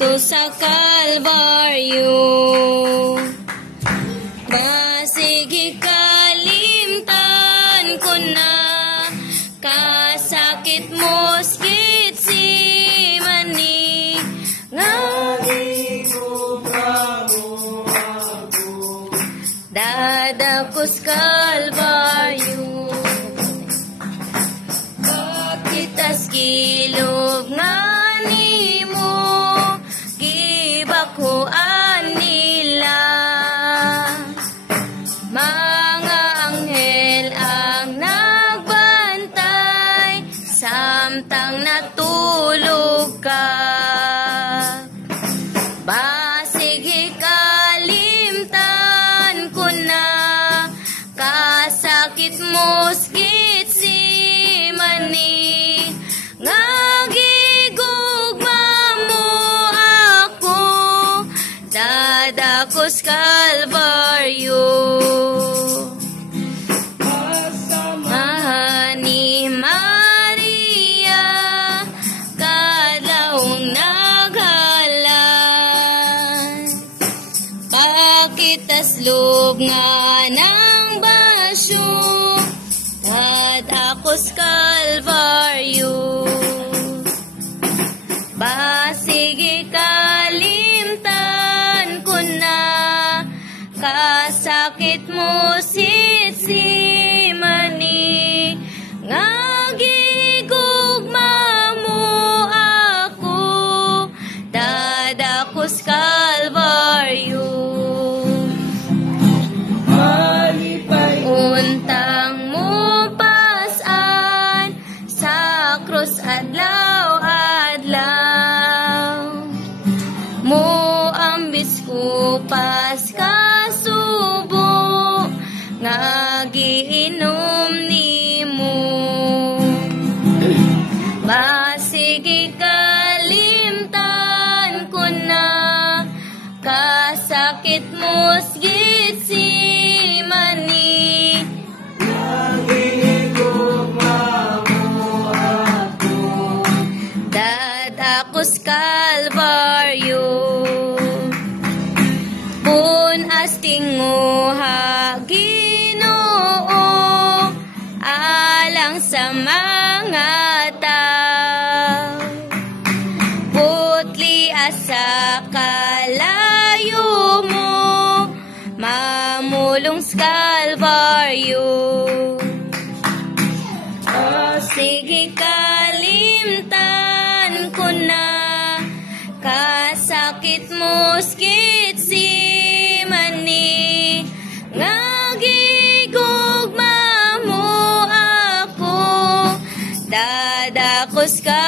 adto sa Kalbaryo. Basig kalimtan ko na kasakit mo skit si mani nga dadakos Kalbaryo. Bakit as kilog nga nimo gibakuan nila? Mga anghel ang nagbantay samtang natulog ka. Basig kalimtan ko na kasakit mo skit si mani nga gigugma mo ako dadakos Kalbaryo. Mahani Maria kadlawong naghalan, bakit taslog nga ng basyo dadakos Kalbaryo. Basig kalimtan ko na kasakit mo si mani nga gigugma mo ako dadakos Kalbaryo. Untang mo pasan sa krus adlaw-adlaw, mo ambis ko pas kasubo nga giinom nimo. Basig kalimtan ko na kasakit mo skit si mani dadakos Kalbaryo. Pun asting nguha Ginoo alang sa mga tao, putli asa kalayo mo mamulong sa Kalbaryo. Sige kalimtan ko na kasakit mo skit si mani nga gigugma mo ako dadakos ka